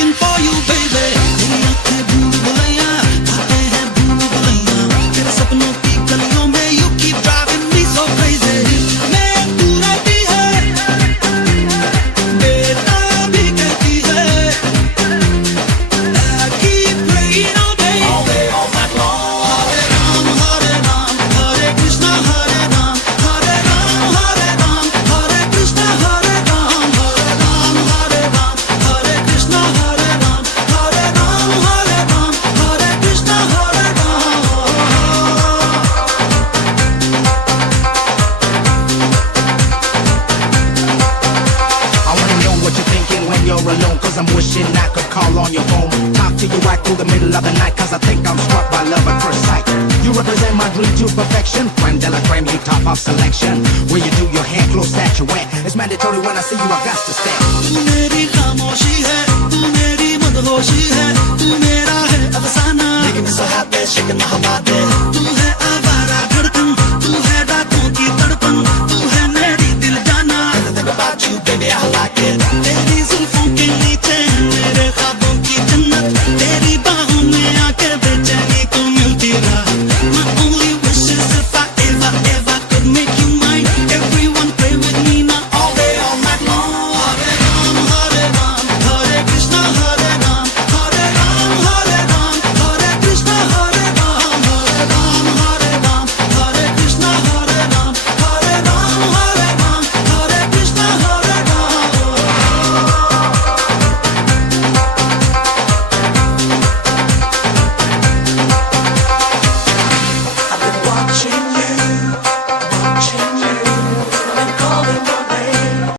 looking for you, baby. तेरी आंखें भूल भुलैया, बातें हैं भूल भुलैया, तेरे सपनों की गलियों में you keep driving me so crazy. मैं तू रहती है, बेटा भी कहती है. I keep praying all day, all night long. Hare Ram, Hare Krishna, Hare Ram, Hare Krishna, Hare Ram, Hare Krishna, Hare Ram, Hare Krishna, Hare Ram. I wanna know what you're thinking when you're alone, cause I'm wishing I could call on your phone. Talk to you right through the middle of the night, cause I think I'm struck by love at first sight. You represent my dream to perfection. Creme de la creme, you top of selection. Where you do your hair close that you wear. It's mandatory when I see you, I got to stare. तू मेरी खामोशी है, तू मेरी मदहोशी है, तू मेरा है अफसाना. Making me so happy, shaking my